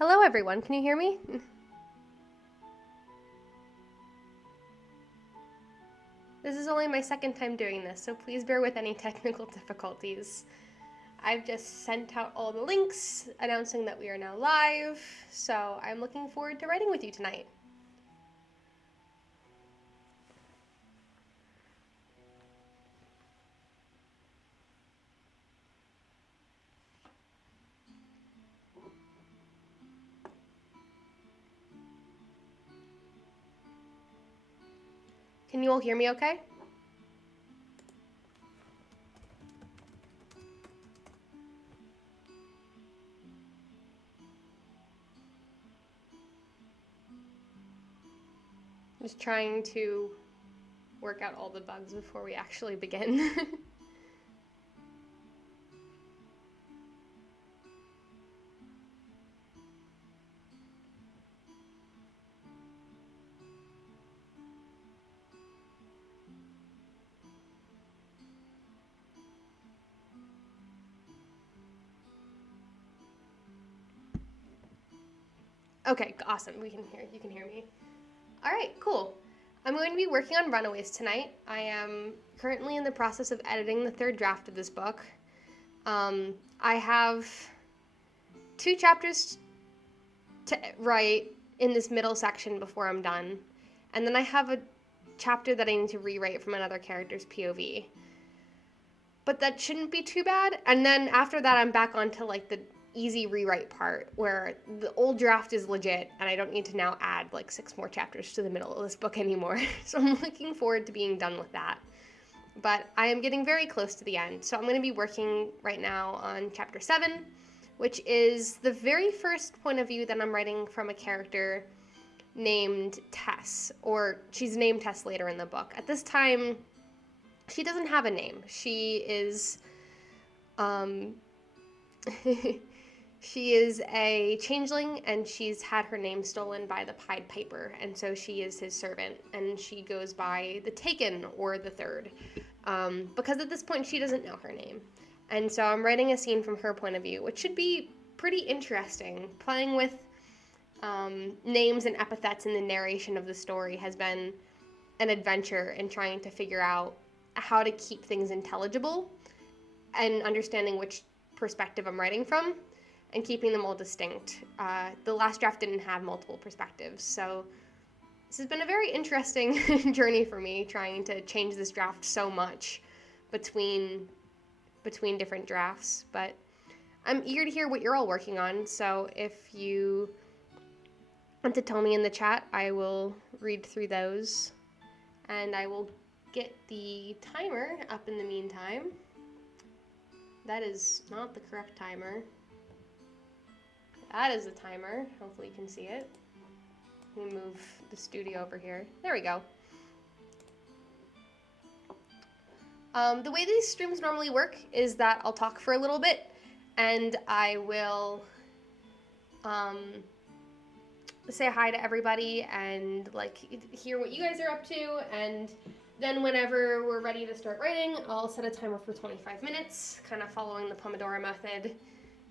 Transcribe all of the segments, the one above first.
Hello everyone, can you hear me? This is only my second time doing this, so please bear with any technical difficulties. I've just sent out all the links announcing that we are now live, so I'm looking forward to writing with you tonight. Can you all hear me okay? Just trying to work out all the bugs before we actually begin. Okay, awesome. You can hear me. All right, cool. I'm going to be working on Runaways tonight. I am currently in the process of editing the third draft of this book. I have 2 chapters to write in this middle section before I'm done. And then I have a chapter that I need to rewrite from another character's POV. But that shouldn't be too bad. And then after that, I'm back onto like the easy rewrite part where the old draft is legit and I don't need to now add like 6 more chapters to the middle of this book anymore. So I'm looking forward to being done with that. But I am getting very close to the end. So I'm going to be working right now on chapter 7, which is the very first point of view that I'm writing from a character named Tess, or she's named Tess later in the book. At this time, she doesn't have a name. She is, she is a changeling, and she's had her name stolen by the Pied Piper, and so she is his servant, and she goes by the Taken, or the Third, because at this point she doesn't know her name. And so I'm writing a scene from her point of view, which should be pretty interesting. Playing with names and epithets in the narration of the story has been an adventure in trying to figure out how to keep things intelligible and understanding which perspective I'm writing from and keeping them all distinct. The last draft didn't have multiple perspectives, so this has been a very interesting journey for me, trying to change this draft so much between different drafts. But I'm eager to hear what you're all working on, so if you want to tell me in the chat, I will read through those, and I will get the timer up in the meantime. That is not the correct timer. That is the timer. Hopefully you can see it. Let me move the studio over here. There we go. The way these streams normally work is that I'll talk for a little bit, and I will say hi to everybody and like hear what you guys are up to, and then whenever we're ready to start writing, I'll set a timer for 25 minutes, kind of following the Pomodoro method.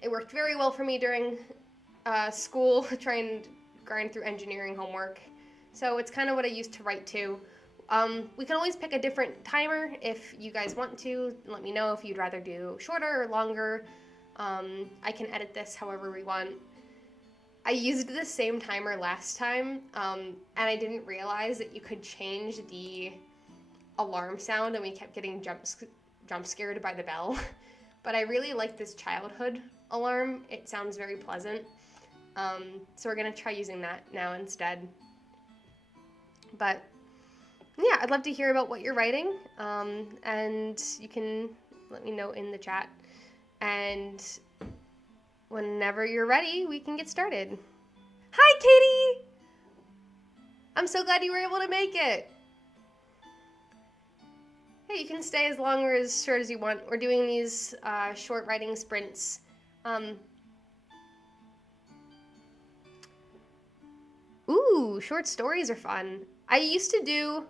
It worked very well for me during school, trying to grind through engineering homework. So it's kind of what I used to write to. We can always pick a different timer if you guys want to. Let me know if you'd rather do shorter or longer. I can edit this however we want. I used the same timer last time, and I didn't realize that you could change the alarm sound, and we kept getting jump scared by the bell. But I really like this childhood alarm. It sounds very pleasant. So we're gonna try using that now instead. But yeah, I'd love to hear about what you're writing, and you can let me know in the chat. And whenever you're ready, we can get started. Hi, Katie! I'm so glad you were able to make it. Hey, you can stay as long or as short as you want. We're doing these short writing sprints. Ooh, short stories are fun. I used to do,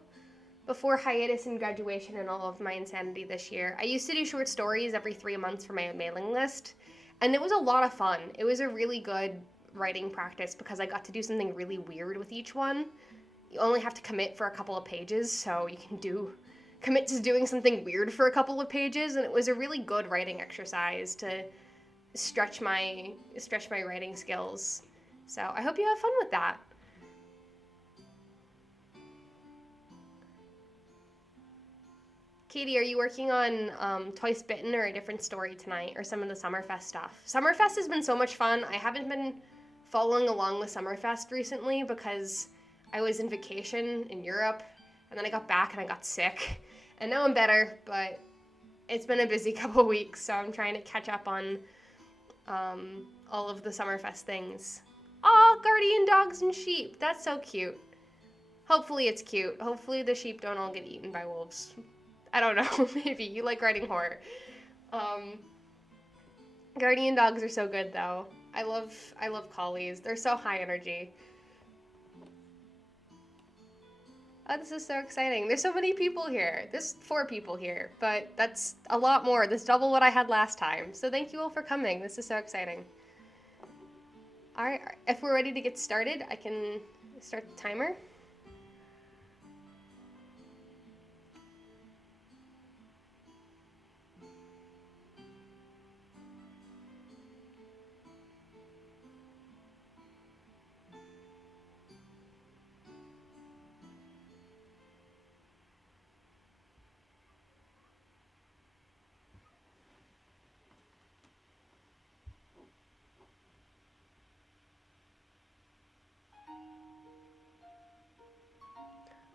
before hiatus and graduation and all of my insanity this year, I used to do short stories every 3 months for my mailing list, and it was a lot of fun. It was a really good writing practice because I got to do something really weird with each one. You only have to commit for a couple of pages, so you can commit to doing something weird for a couple of pages, and it was a really good writing exercise to stretch my writing skills. So I hope you have fun with that. Katie, are you working on Twice Bitten or A Different Story tonight, or some of the Summerfest stuff? Summerfest has been so much fun. I haven't been following along with Summerfest recently because I was in vacation in Europe, and then I got back and I got sick. And now I'm better, but it's been a busy couple weeks, so I'm trying to catch up on all of the Summerfest things. Aw, guardian dogs and sheep. That's so cute. Hopefully it's cute. Hopefully the sheep don't all get eaten by wolves. I don't know, maybe. You like writing horror. Guardian dogs are so good, though. I love collies. They're so high energy. Oh, this is so exciting. There's so many people here. There's 4 people here, but that's a lot more. That's double what I had last time. So thank you all for coming. This is so exciting. All right, if we're ready to get started, I can start the timer.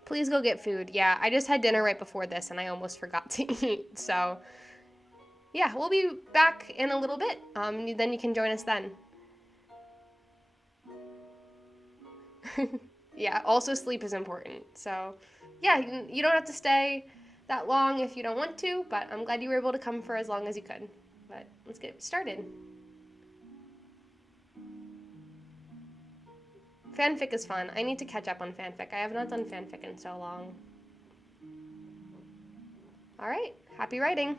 Please go get food. Yeah, I just had dinner right before this and I almost forgot to eat. So, yeah, we'll be back in a little bit. Then you can join us then. Yeah, also sleep is important. So, yeah, you don't have to stay that long if you don't want to, but I'm glad you were able to come for as long as you could. But let's get started. Fanfic is fun. I need to catch up on fanfic. I have not done fanfic in so long. All right, happy writing.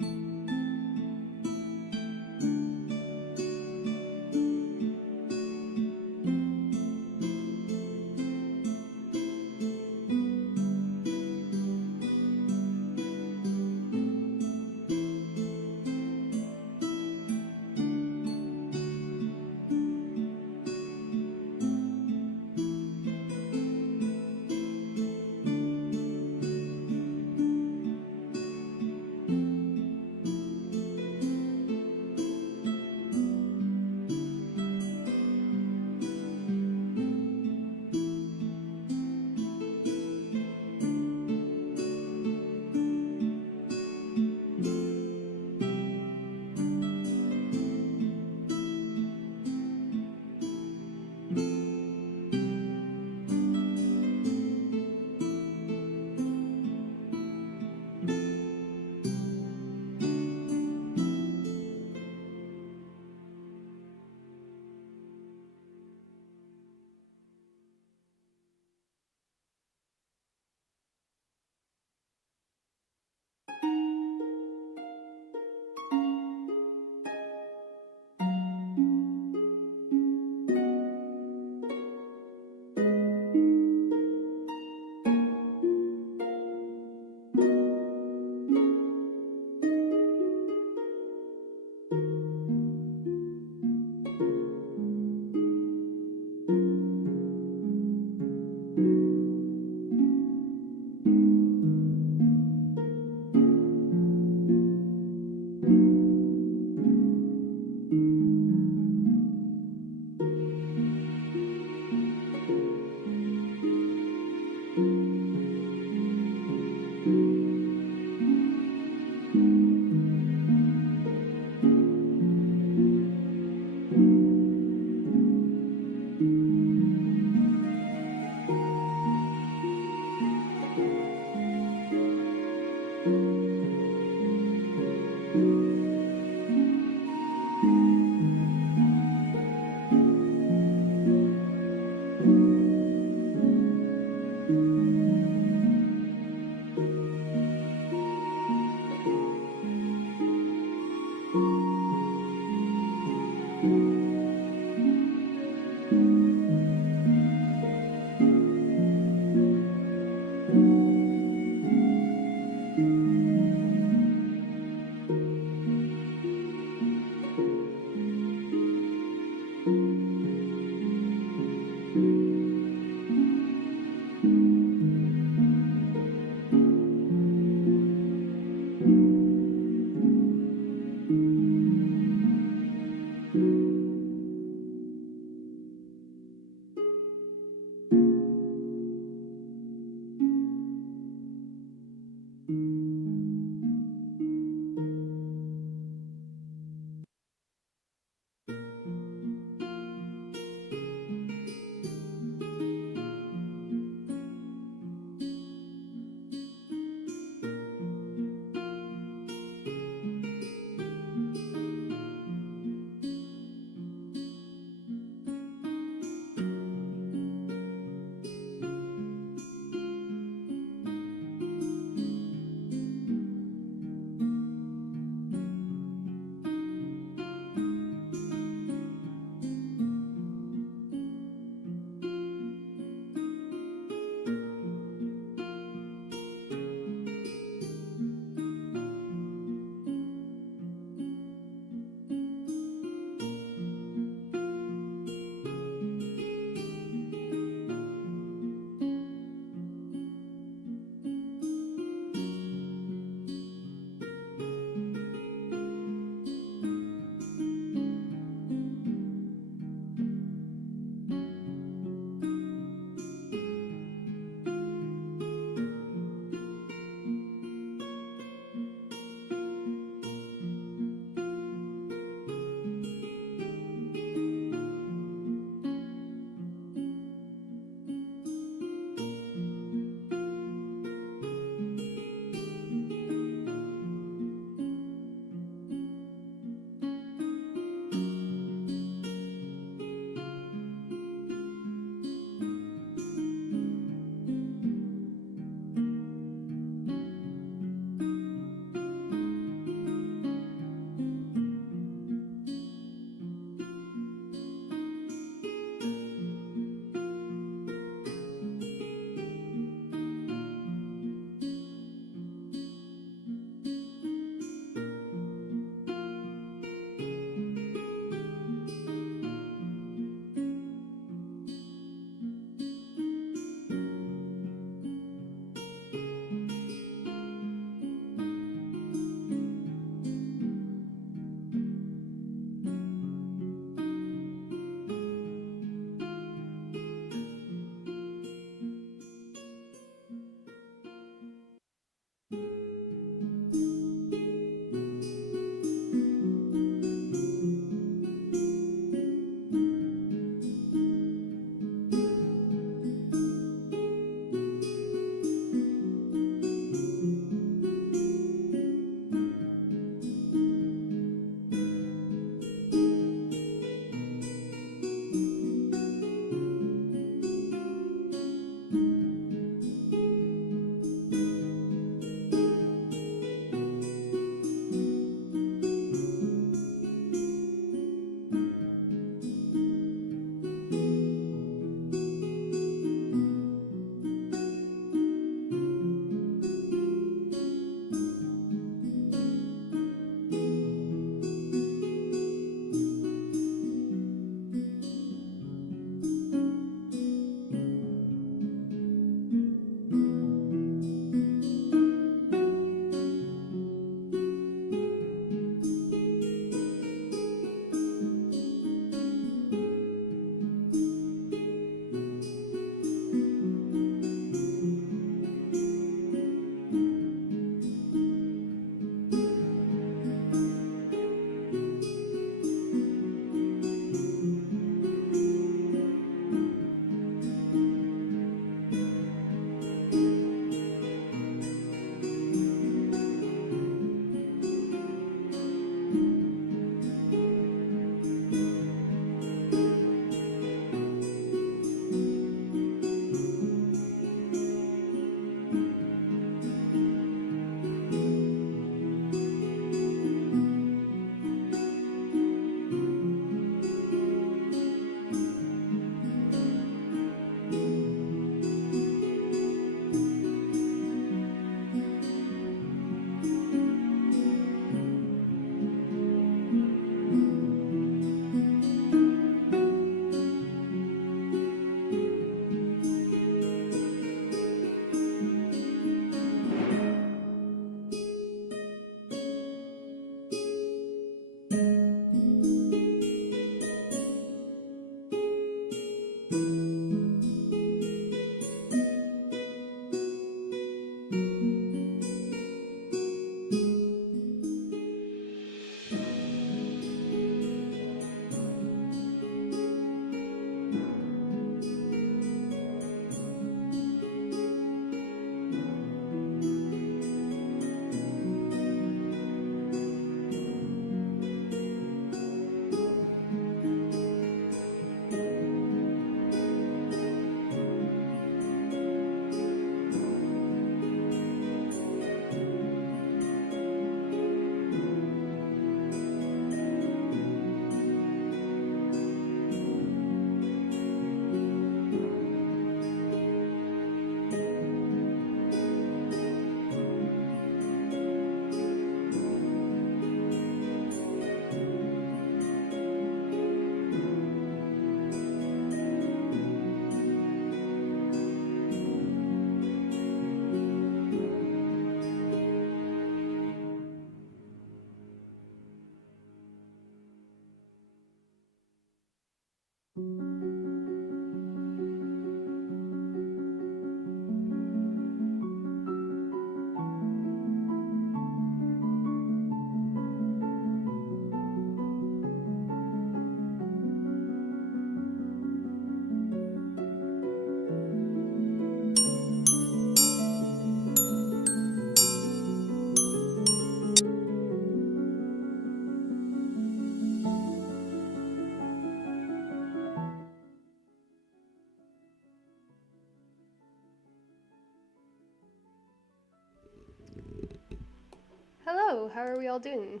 Hello, how are we all doing?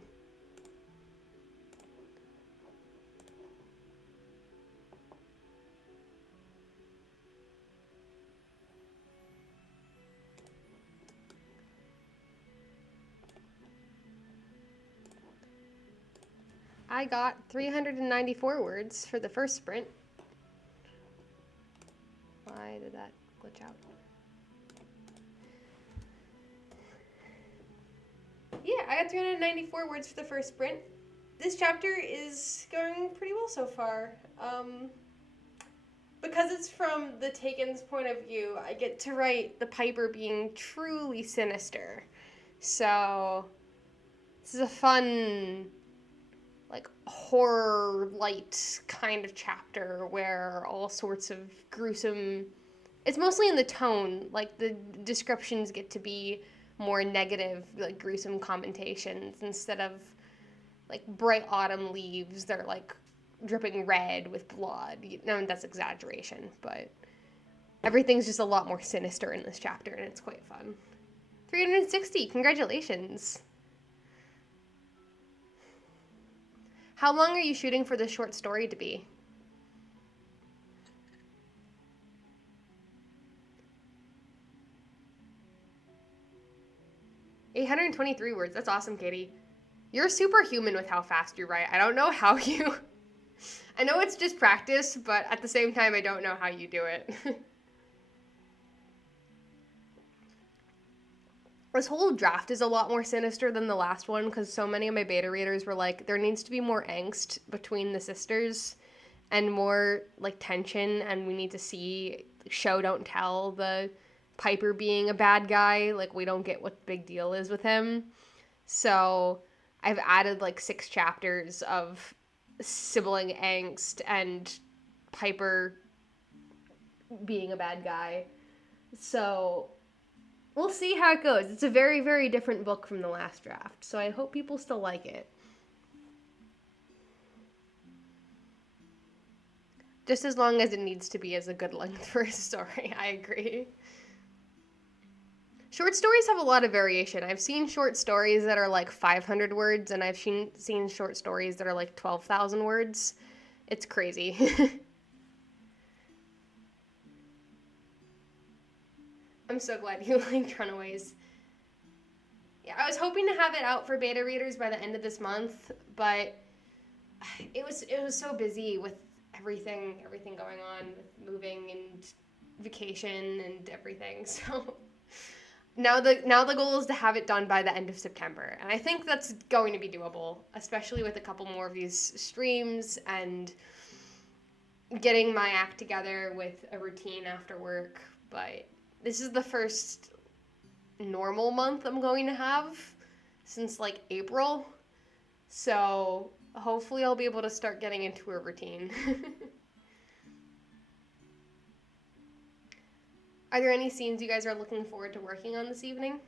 I got 394 words for the first sprint. Why did that glitch out? Yeah, I got 394 words for the first sprint. This chapter is going pretty well so far. Because it's from the Taken's point of view, I get to write the Piper being truly sinister. So, this is a fun, like, horror light kind of chapter where all sorts of gruesome. It's mostly in the tone, like, the descriptions get to be more negative, like, gruesome commentations instead of, like, bright autumn leaves. They're, like, dripping red with blood. No, that's exaggeration, but everything's just a lot more sinister in this chapter, and it's quite fun. 360, congratulations. How long are you shooting for this short story to be? $823 words. That's awesome, Katie. You're superhuman with how fast you write. I don't know how you... I know it's just practice, but at the same time, I don't know how you do it. This whole draft is a lot more sinister than the last one because so many of my beta readers were like, there needs to be more angst between the sisters and more, like, tension, and we need to see show, don't tell, the Piper being a bad guy. Like, we don't get what the big deal is with him. So I've added, like, 6 chapters of sibling angst and Piper being a bad guy. So we'll see how it goes. It's a very, very different book from the last draft, so I hope people still like it. Just as long as it needs to be as a good length for a story, I agree. Short stories have a lot of variation. I've seen short stories that are like 500 words, and I've seen short stories that are like 12,000 words. It's crazy. I'm so glad you like Runaways. Yeah, I was hoping to have it out for beta readers by the end of this month, but it was so busy with everything going on with moving and vacation and everything. So now the goal is to have it done by the end of September, and I think that's going to be doable, especially with a couple more of these streams and getting my act together with a routine after work. But this is the first normal month I'm going to have since like April, so hopefully I'll be able to start getting into a routine. Are there any scenes you guys are looking forward to working on this evening?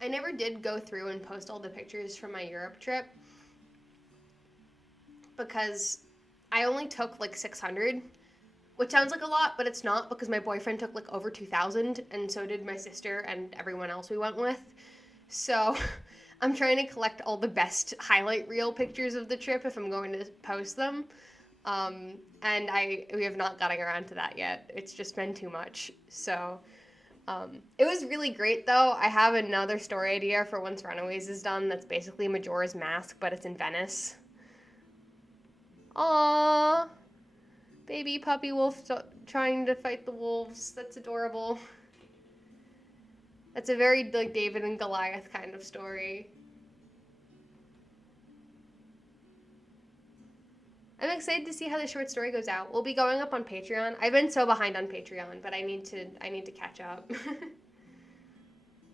I never did go through and post all the pictures from my Europe trip because I only took like 600, which sounds like a lot, but it's not, because my boyfriend took like over 2,000, and so did my sister and everyone else we went with. So I'm trying to collect all the best highlight reel pictures of the trip if I'm going to post them. And we have not gotten around to that yet. It's just been too much. So it was really great, though. I have another story idea for once Runaways is done that's basically Majora's Mask, but it's in Venice. Aww. Baby puppy wolf trying to fight the wolves. That's adorable. That's a very, like, David and Goliath kind of story. I'm excited to see how the short story goes out. We'll be going up on Patreon. I've been so behind on Patreon, but I need to catch up.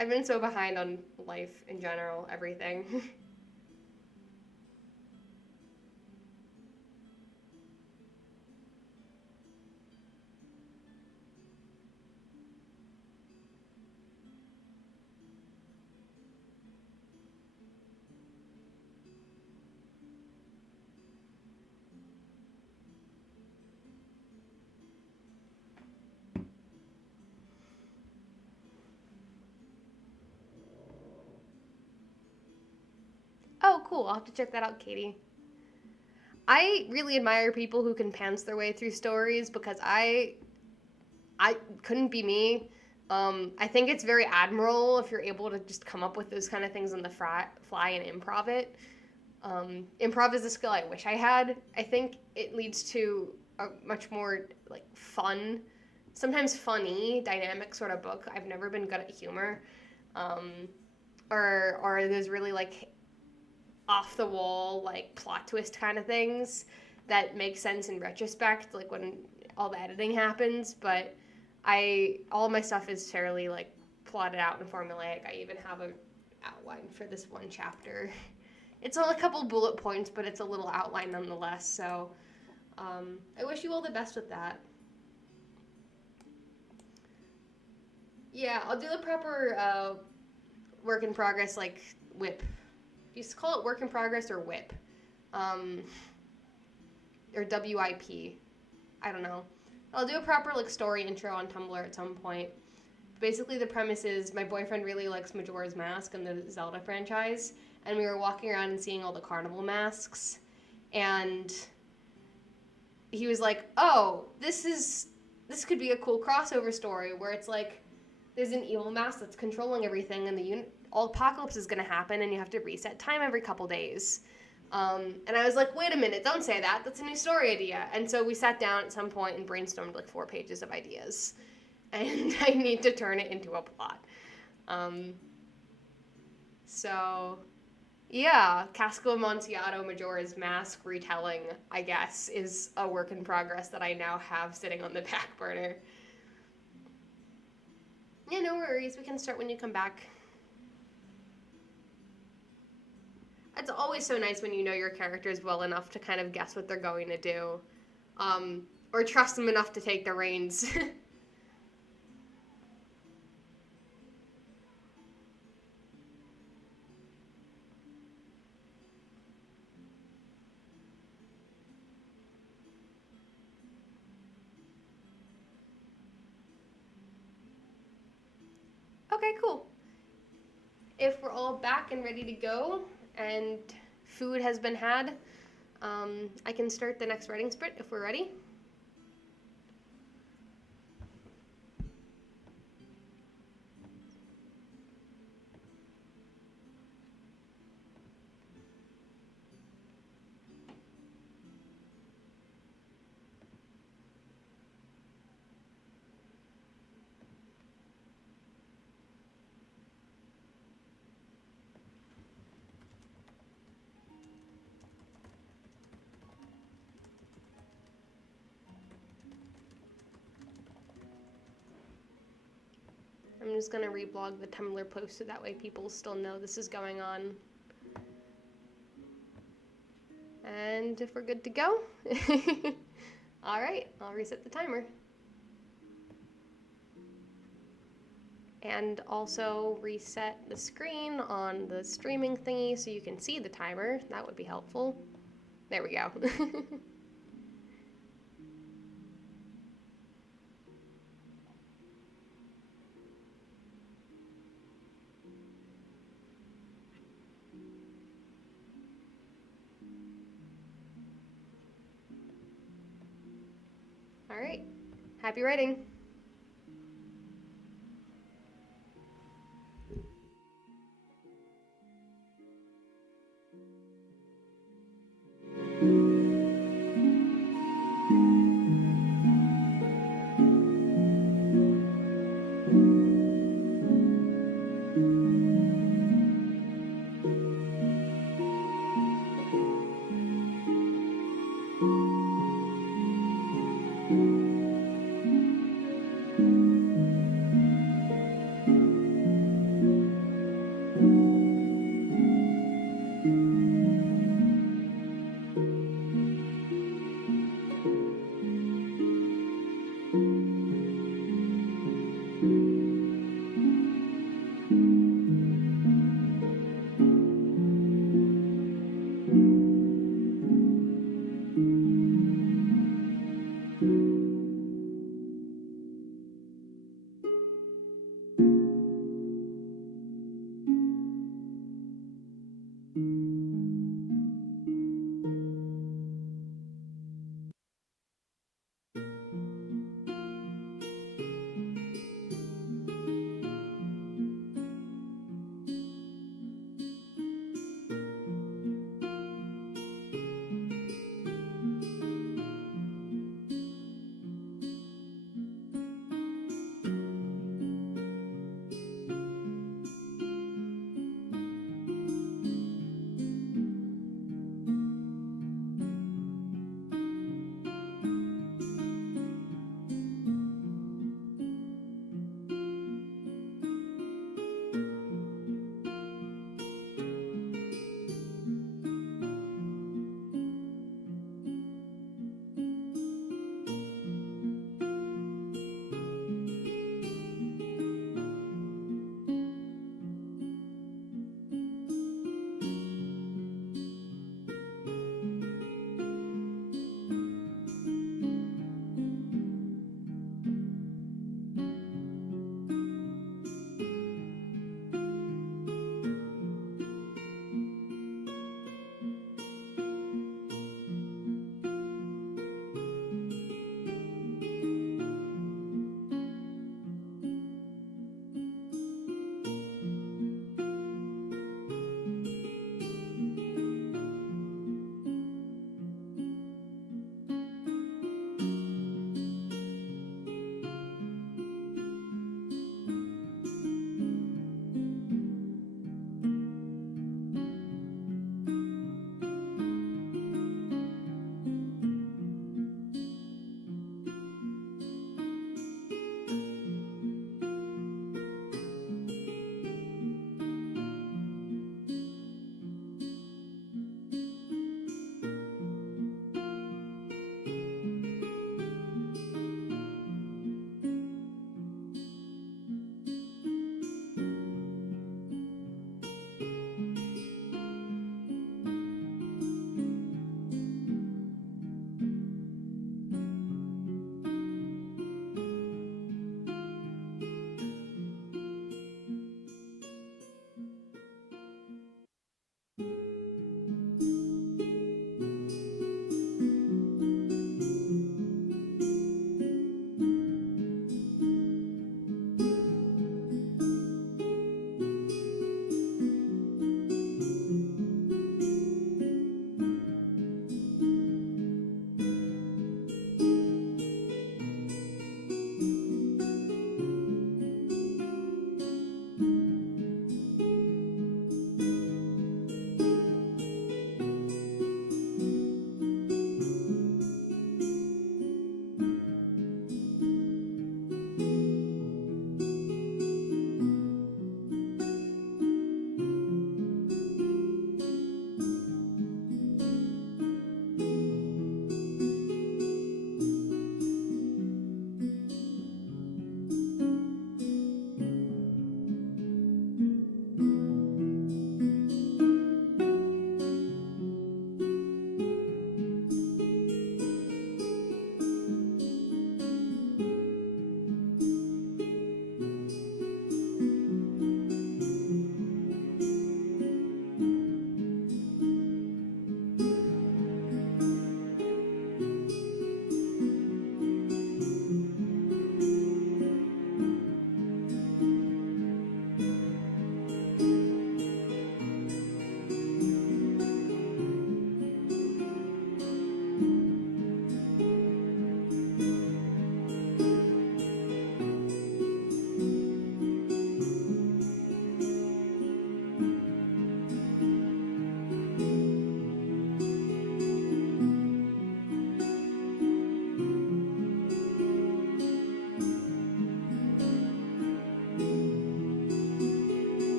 I've been so behind on life in general, everything. cool. I'll have to check that out, Katie. I really admire people who can pants their way through stories because I couldn't be me. I think it's very admirable if you're able to just come up with those kind of things on the fly and improv it. Improv is a skill I wish I had. I think it leads to a much more like fun, sometimes funny, dynamic sort of book. I've never been good at humor, or those really like off the wall like plot twist kind of things that make sense in retrospect, like when all the editing happens. But all my stuff is fairly like plotted out and formulaic. I even have a outline for this one chapter. It's only a couple bullet points, but it's a little outline nonetheless. So I wish you all the best with that. Yeah, I'll do the proper work in progress, like whip. You just call it work in progress or whip, or WIP. I don't know. I'll do a proper like story intro on Tumblr at some point. Basically, the premise is my boyfriend really likes Majora's Mask and the Zelda franchise, and we were walking around and seeing all the carnival masks, and he was like, "Oh, this could be a cool crossover story where it's like there's an evil mask that's controlling everything, and the apocalypse is going to happen, and you have to reset time every couple days." And I was like, wait a minute, don't say that. That's a new story idea. And so we sat down at some point and brainstormed like 4 pages of ideas. And I need to turn it into a plot. So, yeah, Casco Amontillado Majora's Mask retelling, I guess, is a work in progress that I now have sitting on the back burner. Yeah, no worries. We can start when you come back. It's always so nice when you know your characters well enough to kind of guess what they're going to do. Or trust them enough to take the reins. Okay, cool. If we're all back and ready to go, and food has been had, I can start the next writing sprint if we're ready. I'm just going to reblog the Tumblr post so that way people still know this is going on. And if we're good to go, all right, I'll reset the timer. And also reset the screen on the streaming thingy so you can see the timer. That would be helpful. There we go. All right, happy writing.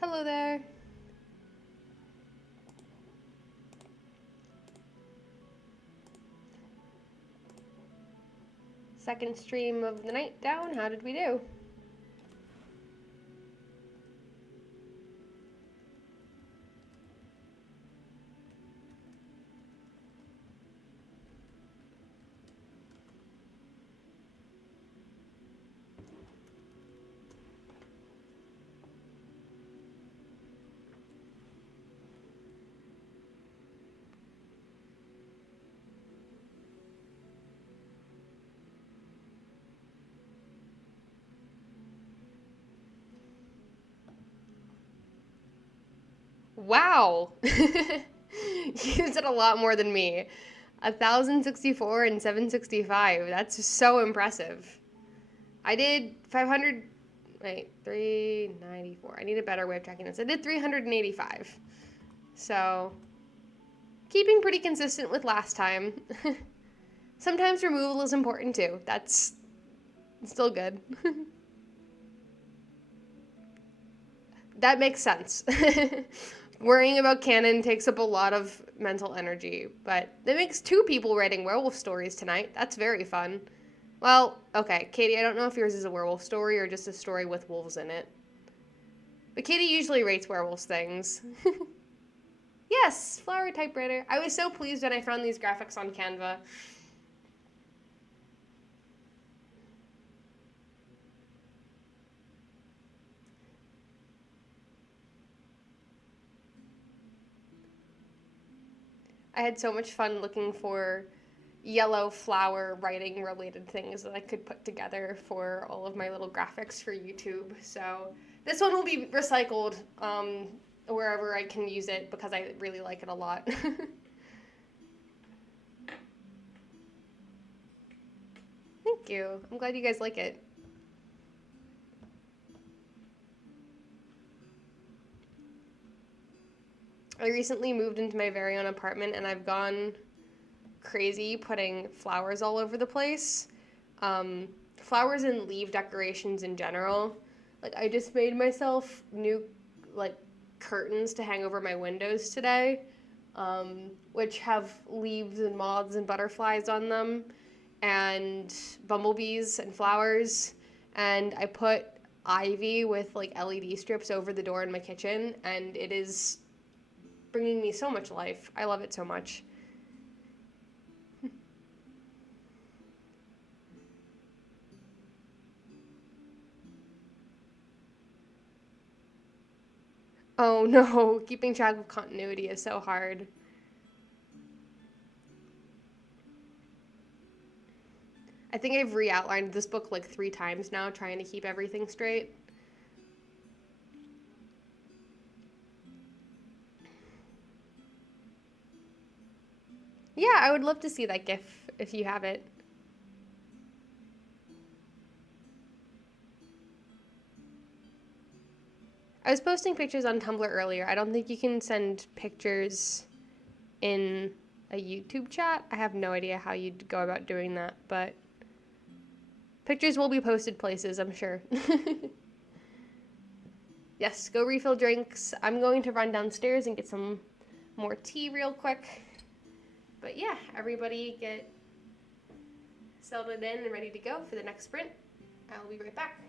Hello there. Second stream of the night down. How did we do? Wow! You did a lot more than me. 1,064 and 765. That's so impressive. I did 500. Wait, 394. I need a better way of tracking this. I did 385. So, keeping pretty consistent with last time. Sometimes removal is important too. That's still good. That makes sense. Worrying about canon takes up a lot of mental energy, but that makes 2 people writing werewolf stories tonight. That's very fun. Well, okay, Katie, I don't know if yours is a werewolf story or just a story with wolves in it. But Katie usually rates werewolves things. Yes, flower typewriter. I was so pleased when I found these graphics on Canva. I had so much fun looking for yellow flower writing related things that I could put together for all of my little graphics for YouTube. So this one will be recycled wherever I can use it because I really like it a lot. Thank you. I'm glad you guys like it. I recently moved into my very own apartment and I've gone crazy putting flowers all over the place. Flowers and leaf decorations in general. Like, I just made myself new, like, curtains to hang over my windows today, which have leaves and moths and butterflies on them, and bumblebees and flowers. And I put ivy with, like, LED strips over the door in my kitchen, and it is bringing me so much life. I love it so much. Oh no, keeping track of continuity is so hard. I think I've re-outlined this book like 3 times now, trying to keep everything straight. Yeah, I would love to see that GIF if you have it. I was posting pictures on Tumblr earlier. I don't think you can send pictures in a YouTube chat. I have no idea how you'd go about doing that, but pictures will be posted places, I'm sure. Yes, go refill drinks. I'm going to run downstairs and get some more tea real quick. But yeah, everybody get settled in and ready to go for the next sprint. I'll be right back.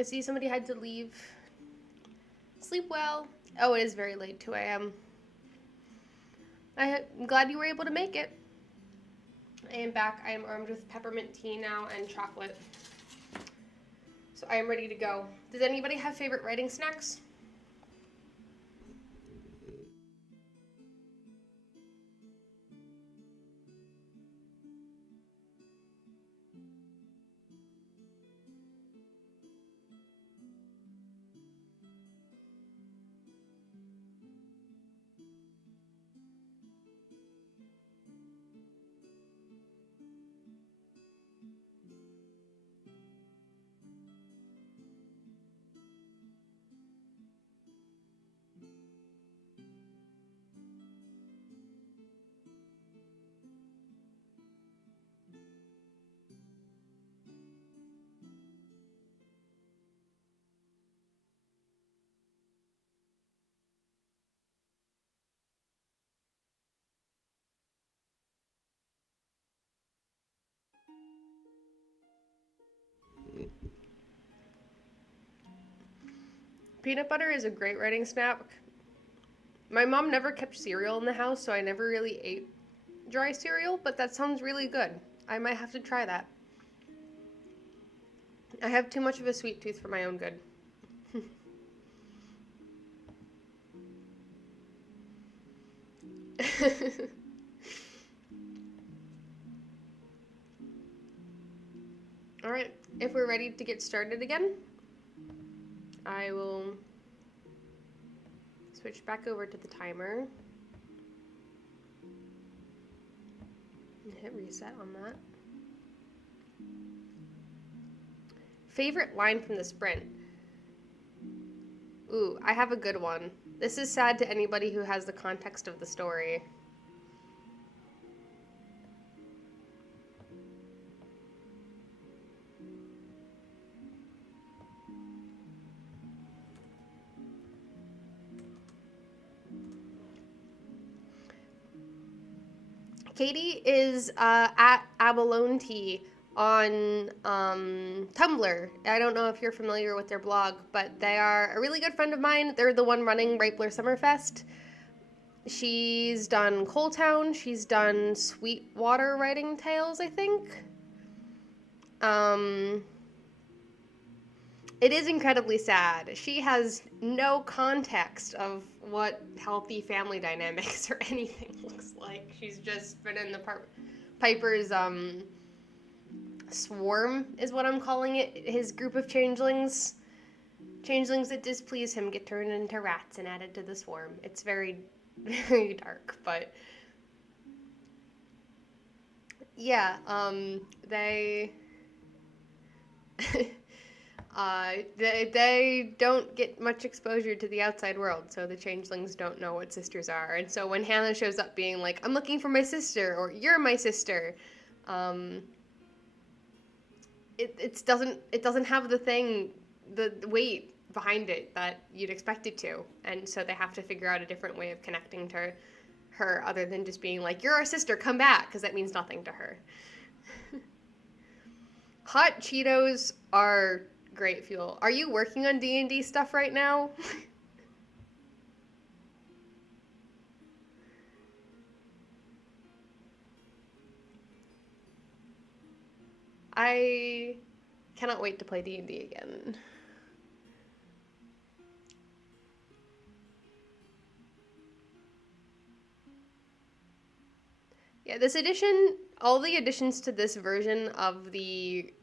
I see somebody had to leave. Sleep well. Oh, it is very late, 2 a.m. I'm glad you were able to make it. I am back. I am armed with peppermint tea now and chocolate. So I am ready to go. Does anybody have favorite writing snacks? Peanut butter is a great writing snack. My mom never kept cereal in the house, so I never really ate dry cereal, but that sounds really good. I might have to try that. I have too much of a sweet tooth for my own good. Alright, if we're ready to get started again, I will switch back over to the timer. And hit reset on that. Favorite line from the sprint? Ooh, I have a good one. This is sad to anybody who has the context of the story. Katie is at Abalone on Tumblr. I don't know if you're familiar with their blog, but they are a really good friend of mine. They're the one running Ripler Summerfest. She's done Coal Town. She's done Sweetwater Writing Tales, I think. It is incredibly sad. She has no context of what healthy family dynamics or anything looks like. She's just been in the Piper's swarm is what I'm calling it. His group of changelings. Changelings that displease him get turned into rats and added to the swarm. It's very, very dark, but yeah, they they don't get much exposure to the outside world, so the changelings don't know what sisters are. And so when Hannah shows up being like, I'm looking for my sister, or you're my sister, it doesn't have the weight behind it that you'd expect it to. And so they have to figure out a different way of connecting to her other than just being like, you're our sister, come back, because that means nothing to her. Hot Cheetos are great fuel. Are you working on D&D stuff right now? I cannot wait to play D&D again. Yeah, this edition, all the additions to this version of the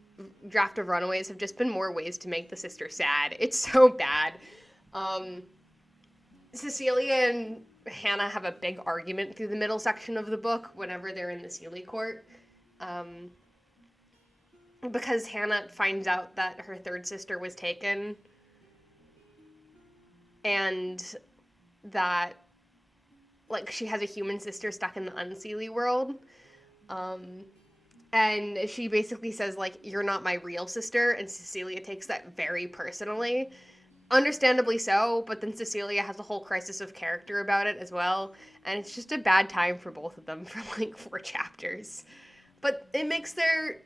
Draft of Runaways have just been more ways to make the sister sad. It's so bad. Cecilia and Hannah have a big argument through the middle section of the book whenever they're in the Seelie court. Because Hannah finds out that her third sister was taken and that, like, she has a human sister stuck in the Unseelie world. And she basically says, like, you're not my real sister, and Cecilia takes that very personally. Understandably so, but then Cecilia has a whole crisis of character about it as well, and it's just a bad time for both of them for, like, 4 chapters. But it makes their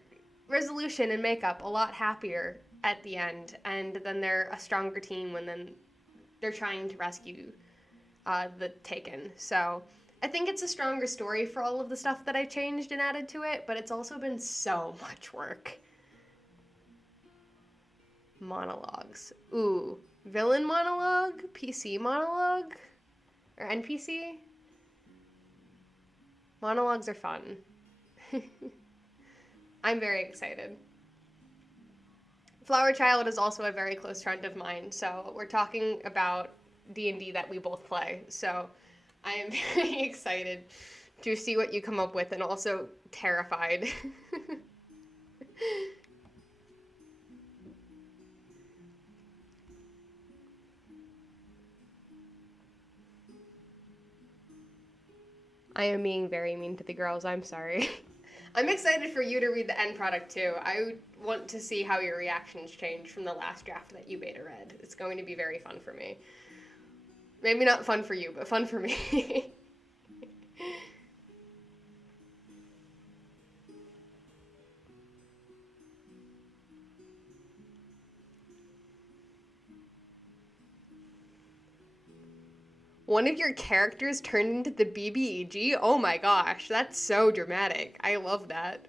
resolution and makeup a lot happier at the end, and then they're a stronger team when then they're trying to rescue the Taken. So I think it's a stronger story for all of the stuff that I changed and added to it, but it's also been so much work. Monologues. Ooh, villain monologue, PC monologue, or NPC? Monologues are fun. I'm very excited. Flower Child is also a very close friend of mine, so we're talking about D&D that we both play. So I am very excited to see what you come up with, and also terrified. I am being very mean to the girls, I'm sorry. I'm excited for you to read the end product too. I want to see how your reactions change from the last draft that you beta read. It's going to be very fun for me. Maybe not fun for you, but fun for me. One of your characters turned into the BBEG? Oh my gosh, that's so dramatic. I love that.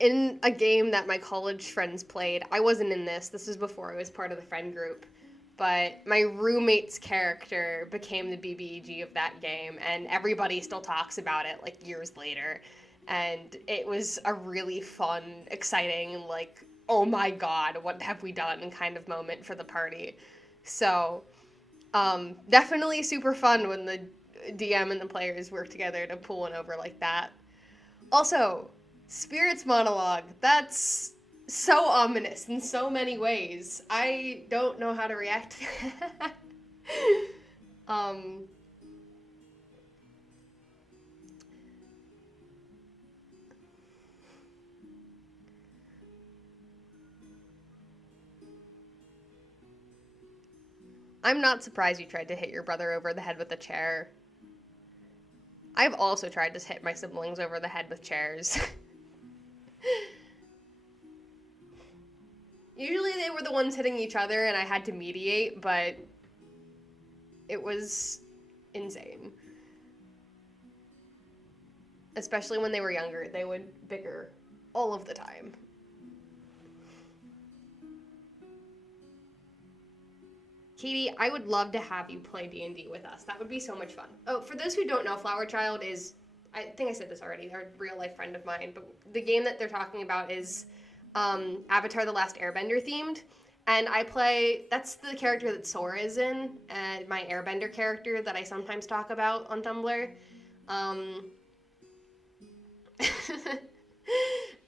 In a game that my college friends played, I wasn't in this. This was before I was part of the friend group. But my roommate's character became the BBEG of that game, and everybody still talks about it, like, years later. And it was a really fun, exciting, like, oh my god, what have we done kind of moment for the party. So, definitely super fun when the DM and the players work together to pull one over like that. Also, Spirit's monologue, that's so ominous in so many ways. I don't know how to react to that. I'm not surprised you tried to hit your brother over the head with a chair. I've also tried to hit my siblings over the head with chairs. Usually they were the ones hitting each other and I had to mediate, but it was insane. Especially when they were younger, they would bicker all of the time. Katie, I would love to have you play D&D with us. That would be so much fun. Oh, for those who don't know, Flower Child is, I think I said this already, they're a real life friend of mine, but the game that they're talking about is Avatar: The Last Airbender themed. And I play, that's the character that Sora is in, and my Airbender character that I sometimes talk about on Tumblr.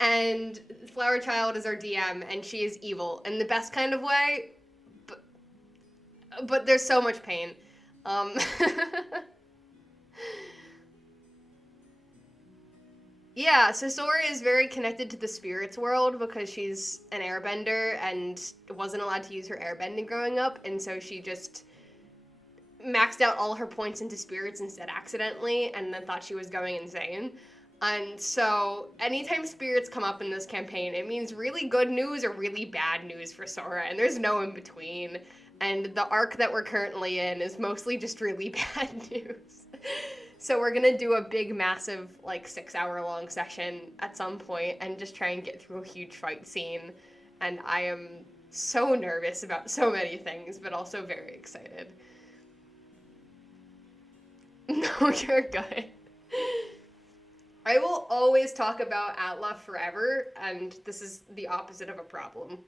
And Flower Child is our DM, and she is evil in the best kind of way, but there's so much pain. Yeah, so Sora is very connected to the spirits world because she's an airbender and wasn't allowed to use her airbending growing up, and so she just maxed out all her points into spirits instead accidentally, and then thought she was going insane. And so anytime spirits come up in this campaign, it means really good news or really bad news for Sora, and there's no in between. And the arc that we're currently in is mostly just really bad news. So we're gonna do a big, massive, like, 6-hour long session at some point and just try and get through a huge fight scene. And I am so nervous about so many things, but also very excited. No, you're good. I will always talk about Atla forever, and this is the opposite of a problem.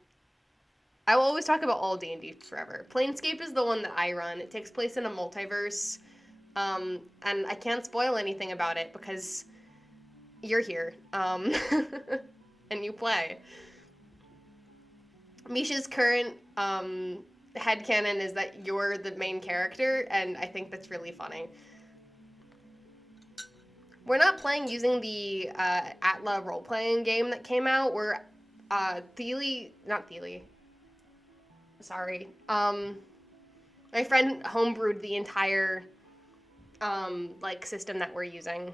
I will always talk about all D&D forever. Planescape is the one that I run. It takes place in a multiverse, and I can't spoil anything about it because you're here, and you play. Misha's current headcanon is that you're the main character, and I think that's really funny. We're not playing using the Atla role-playing game that came out. We're Sorry. My friend homebrewed the entire like system that we're using.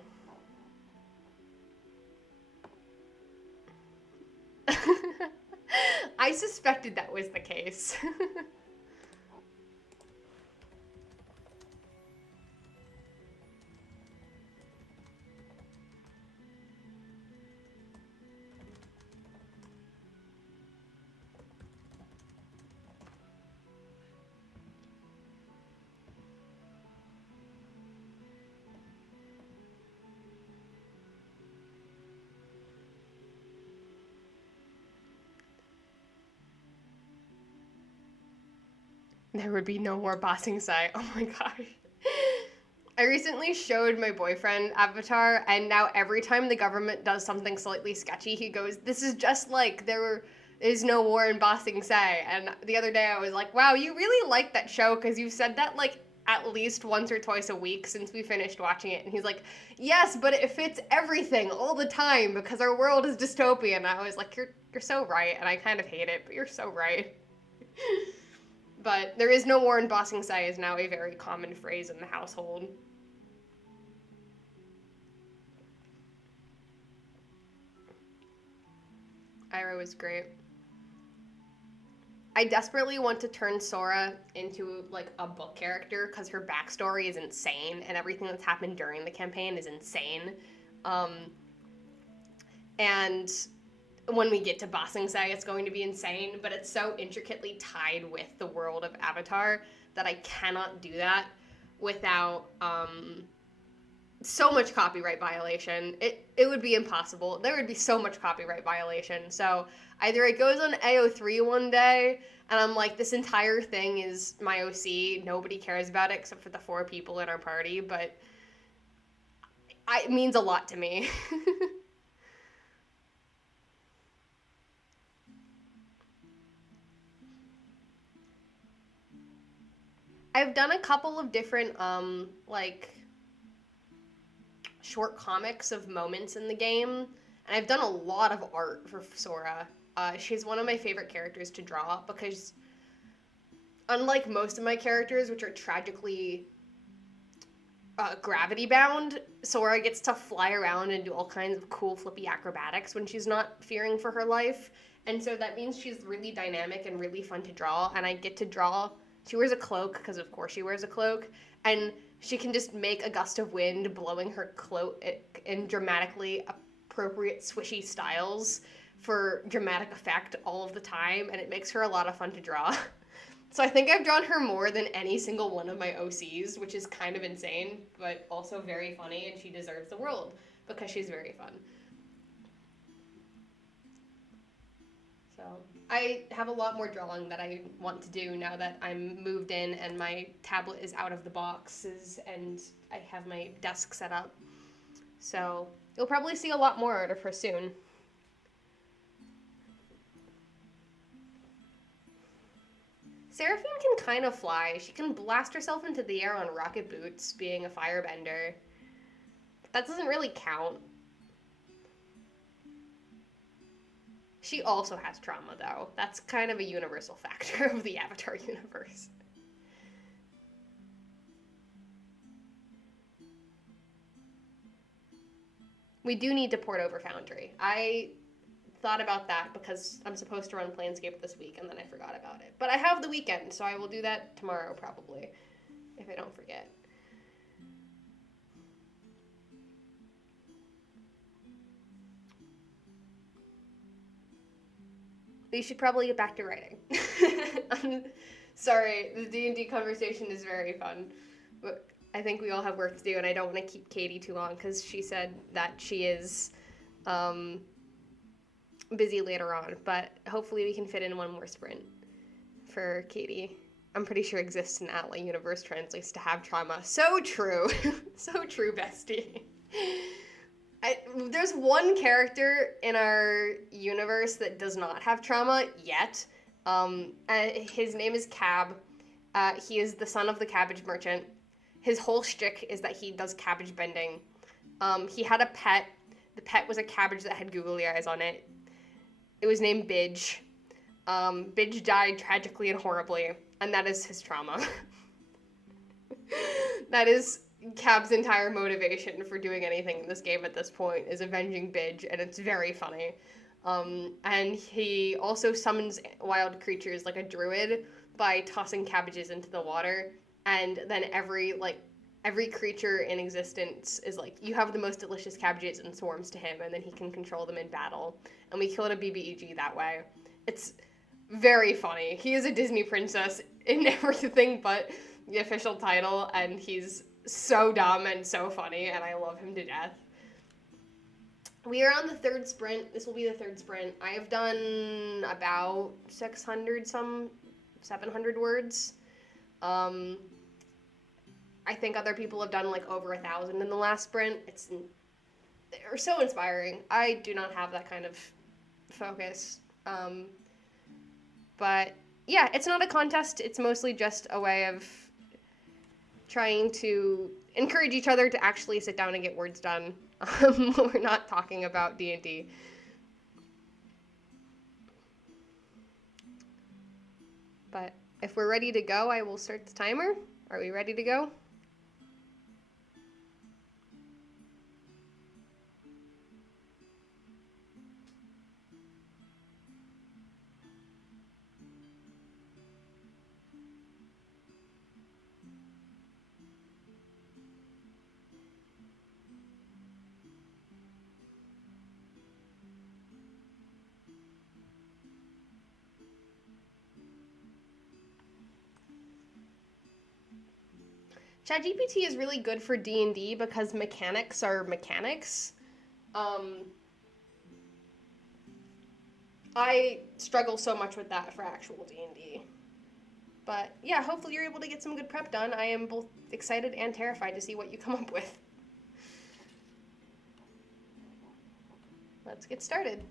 suspected that was the case. There would be no more bossing Sai. Oh my gosh. I recently showed my boyfriend Avatar, and now every time the government does something slightly sketchy, he goes, "This is just like there is no war in Bossing Say." And the other day I was like, wow, you really like that show because you've said that like at least once or twice a week since we finished watching it. And he's like, yes, but it fits everything all the time because our world is dystopian. And I was like, you're so right, and I kind of hate it, but you're so right. But there is no war in Bossing Say is now a very common phrase in the household. Iroh is great. I desperately want to turn Sora into like a book character because her backstory is insane and everything that's happened during the campaign is insane. And when we get to Bossing Say, it's going to be insane, but it's so intricately tied with the world of Avatar that I cannot do that without so much copyright violation. It would be impossible. There would be so much copyright violation. So either it goes on AO3 one day, and I'm like, this entire thing is my OC. Nobody cares about it except for the 4 people in our party, but it means a lot to me. I've done a couple of different, like, short comics of moments in the game, and I've done a lot of art for Sora. She's one of my favorite characters to draw because, unlike most of my characters, which are tragically gravity-bound, Sora gets to fly around and do all kinds of cool flippy acrobatics when she's not fearing for her life, and so that means she's really dynamic and really fun to draw, and I get to draw. She wears a cloak, because of course she wears a cloak, and she can just make a gust of wind blowing her cloak in dramatically appropriate swishy styles for dramatic effect all of the time, and it makes her a lot of fun to draw. So I think I've drawn her more than any single one of my OCs, which is kind of insane, but also very funny, and she deserves the world because she's very fun. So I have a lot more drawing that I want to do now that I'm moved in and my tablet is out of the boxes and I have my desk set up. So you'll probably see a lot more art of her soon. Seraphine can kind of fly. She can blast herself into the air on rocket boots, being a firebender. But that doesn't really count. She also has trauma, though. That's kind of a universal factor of the Avatar universe. We do need to port over Foundry. I thought about that because I'm supposed to run Planescape this week, and then I forgot about it. But I have the weekend, so I will do that tomorrow, probably, if I don't forget. You should probably get back to writing. I'm sorry, the D&D conversation is very fun, but I think we all have work to do, and I don't want to keep Katie too long, because she said that she is busy later on, but hopefully we can fit in one more sprint for Katie. I'm pretty sure exists in Atla Universe translates to have trauma. So true. So true, bestie. There's one character in our universe that does not have trauma yet. His name is Cab. He is the son of the cabbage merchant. His whole shtick is that he does cabbage bending. He had a pet. The pet was a cabbage that had googly eyes on it. It was named Bidge. Bidge died tragically and horribly, and that is his trauma. That is Cab's entire motivation for doing anything in this game at this point, is avenging Bidge, and it's very funny. And he also summons wild creatures like a druid by tossing cabbages into the water, and then every creature in existence is like, you have the most delicious cabbages, and swarms to him, and then he can control them in battle. And we killed a BBEG that way. It's very funny. He is a Disney princess in everything but the official title, and he's so dumb and so funny, and I love him to death. We are on the third sprint. This will be the third sprint. I have done about 700 words. I think other people have done like over 1,000 in the last sprint. They're so inspiring. I do not have that kind of focus. But yeah, it's not a contest. It's mostly just a way of trying to encourage each other to actually sit down and get words done. We're not talking about D&D. But if we're ready to go, I will start the timer. Are we ready to go? ChatGPT is really good for D&D because mechanics are mechanics. I struggle so much with that for actual D&D. But yeah, hopefully you're able to get some good prep done. I am both excited and terrified to see what you come up with. Let's get started.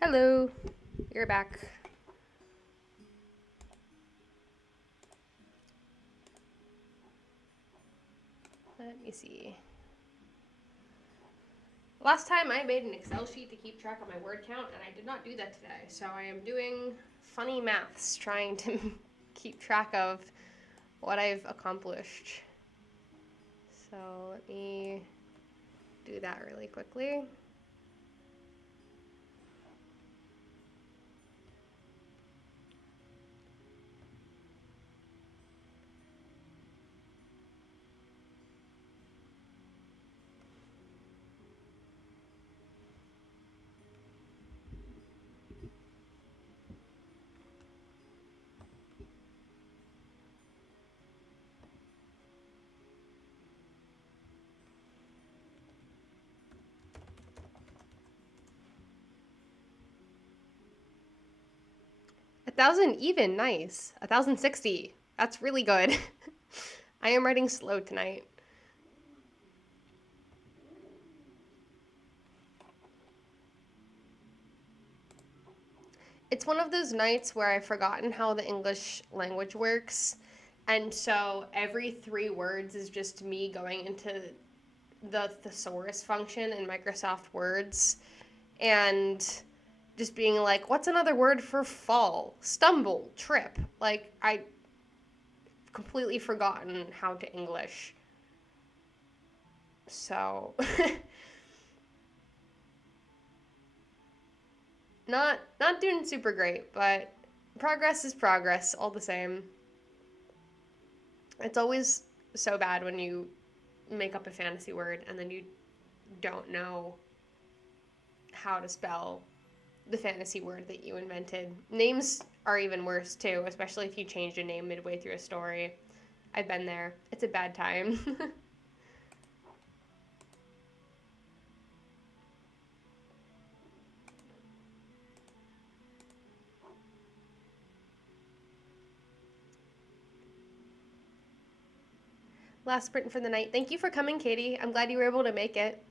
Hello. You're back. Let me see. Last time I made an Excel sheet to keep track of my word count, and I did not do that today. So I am doing funny maths, trying to keep track of what I've accomplished. So let me do that really quickly. A 1,000 even, nice. 1,060, that's really good. I am writing slow tonight. It's one of those nights where I've forgotten how the English language works, and so every 3 words is just me going into the thesaurus function in Microsoft Words and just being like, what's another word for fall? Stumble, trip. Like, I completely forgotten how to English. So not doing super great, but progress is progress all the same. It's always so bad when you make up a fantasy word and then you don't know how to spell the fantasy word that you invented. Names are even worse too, especially if you change a name midway through a story. I've been there. It's a bad time. Last sprint for the night. Thank you for coming, Katie. I'm glad you were able to make it.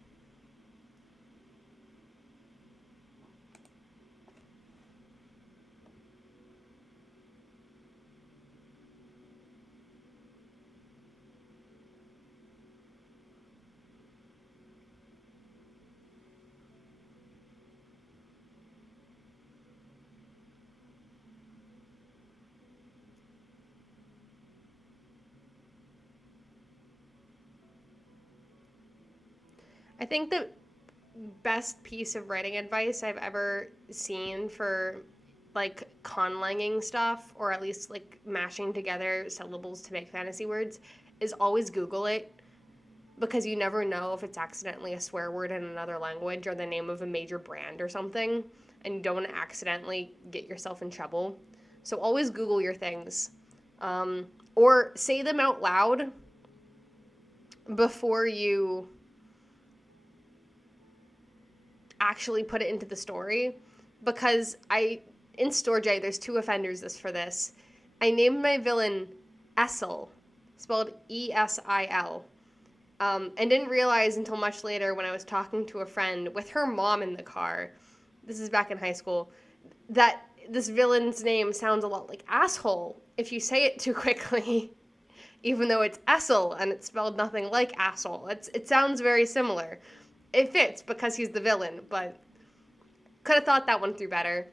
I think the best piece of writing advice I've ever seen for like conlanging stuff, or at least like mashing together syllables to make fantasy words, is always Google it, because you never know if it's accidentally a swear word in another language or the name of a major brand or something, and you don't want to accidentally get yourself in trouble. So always Google your things, or say them out loud before you actually put it into the story, because in Storge, there's 2 offenders for this. I named my villain Essel, spelled E-S-I-L, and didn't realize until much later when I was talking to a friend with her mom in the car, this is back in high school, that this villain's name sounds a lot like asshole if you say it too quickly, even though it's Essel and it's spelled nothing like asshole. It sounds very similar. It fits because he's the villain, but could have thought that one through better.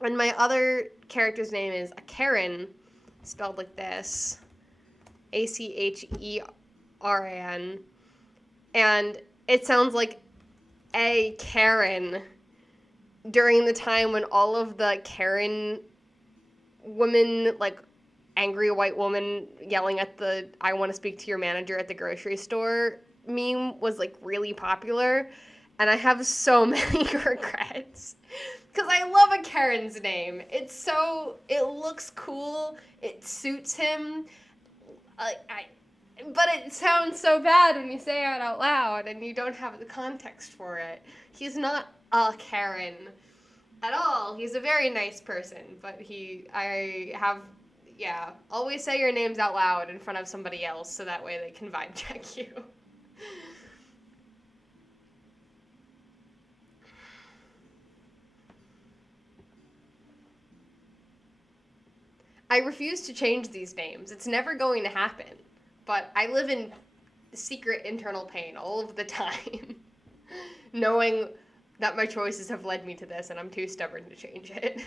And my other character's name is a Karen, spelled like this, Acheran, and it sounds like a Karen during the time when all of the Karen women, like angry white woman yelling at the "I want to speak to your manager at the grocery store" meme was like really popular, and I have so many regrets because I love a Karen's name. It looks cool, it suits him, but it sounds so bad when you say it out loud and you don't have the context for it. He's not a Karen at all. He's a very nice person, but always say your names out loud in front of somebody else so that way they can vibe check you. I refuse to change these names. It's never going to happen. But I live in secret internal pain all of the time, knowing that my choices have led me to this, and I'm too stubborn to change it.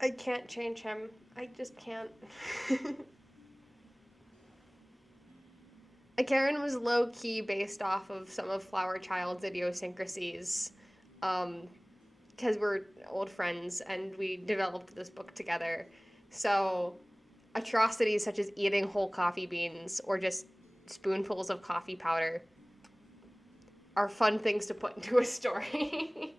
I can't change him. I just can't. Karen was low-key based off of some of Flower Child's idiosyncrasies, because we're old friends and we developed this book together. So atrocities such as eating whole coffee beans or just spoonfuls of coffee powder are fun things to put into a story.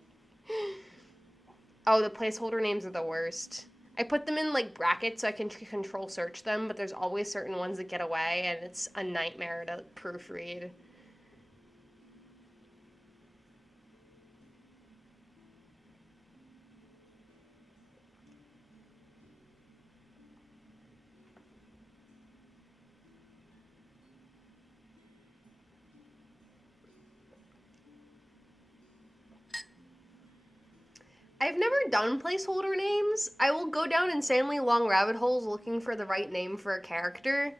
Oh, the placeholder names are the worst. I put them in like brackets so I can control search them, but there's always certain ones that get away, and it's a nightmare to proofread. I've never done placeholder names. I will go down insanely long rabbit holes looking for the right name for a character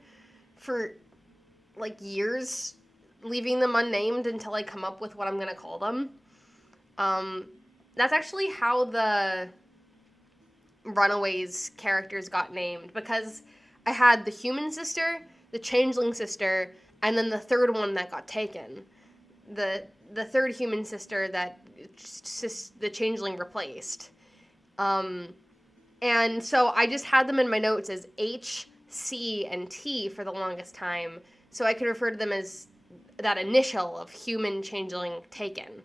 for like years, leaving them unnamed until I come up with what I'm going to call them. That's actually how the Runaways characters got named, because I had the human sister, the changeling sister, and then the third one that got taken. The third human sister that the changeling replaced. And so I just had them in my notes as H, C, and T for the longest time, so I could refer to them as that initial of human changeling taken.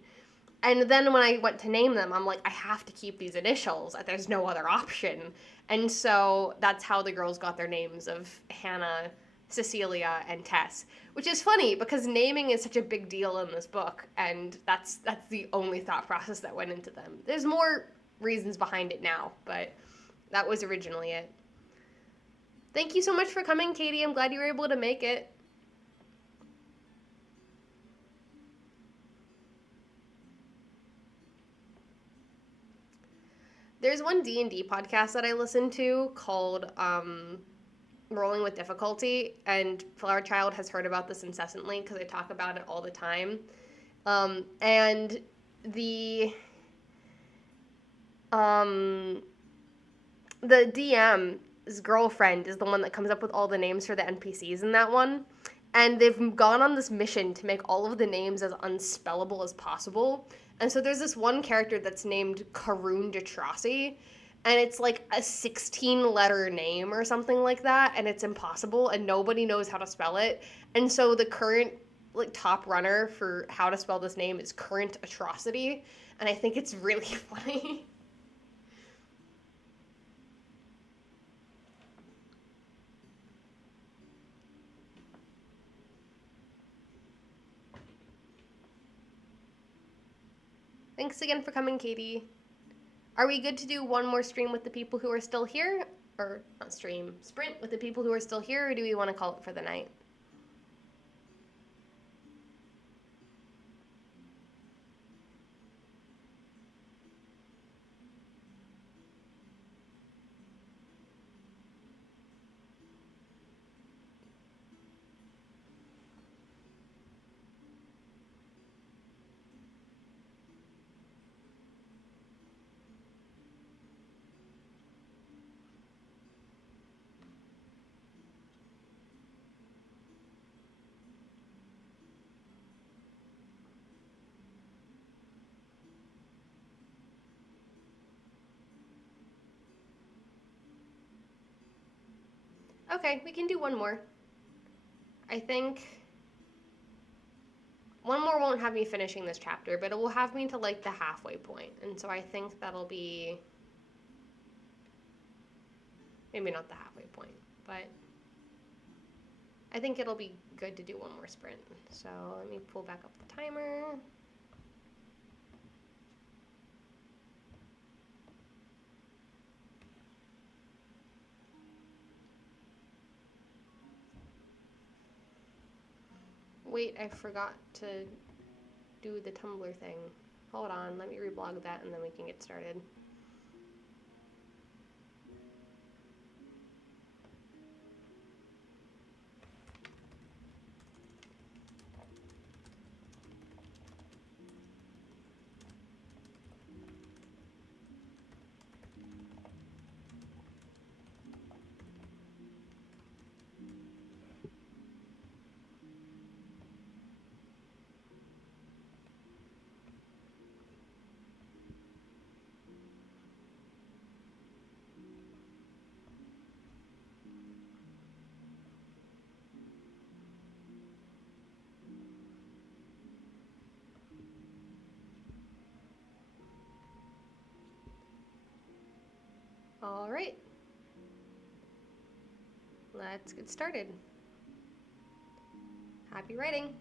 And then when I went to name them, I'm like, I have to keep these initials. There's no other option. And so that's how the girls got their names of Hannah, Cecilia, and Tess. Which is funny, because naming is such a big deal in this book, and that's the only thought process that went into them. There's more reasons behind it now, but that was originally it. Thank you so much for coming, Katie. I'm glad you were able to make it. There's one D&D podcast that I listen to called Rolling with Difficulty, and Flower Child has heard about this incessantly because I talk about it all the time. And the DM's girlfriend is the one that comes up with all the names for the NPCs in that one. And they've gone on this mission to make all of the names as unspellable as possible. And so there's this one character that's named Karun Detrossi, and it's like a 16-letter name or something like that, and it's impossible, and nobody knows how to spell it. And so the current like top runner for how to spell this name is Current Atrocity, and I think it's really funny. Thanks again for coming, Katie. Are we good to do one more stream with the people who are still here? Or, not stream, sprint with the people who are still here, or do we want to call it for the night? Okay, we can do one more. I think one more won't have me finishing this chapter, but it will have me to like the halfway point. And so I think that'll be maybe not the halfway point, but I think it'll be good to do one more sprint. So let me pull back up the timer. wait, I forgot to do the Tumblr thing. Hold on, let me reblog that and then we can get started. All right, let's get started. Happy writing.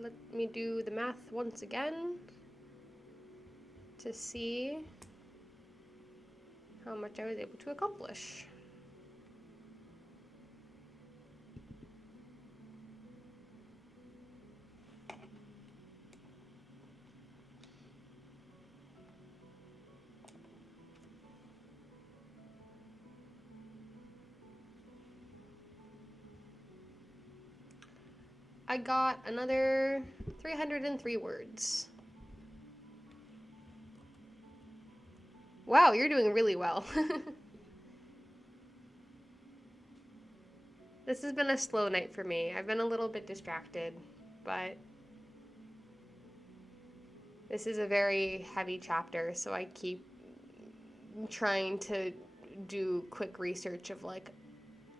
let me do the math once again to see how much I was able to accomplish. I got another 303 words. Wow, you're doing really well. This has been a slow night for me. I've been a little bit distracted, but this is a very heavy chapter, so I keep trying to do quick research of like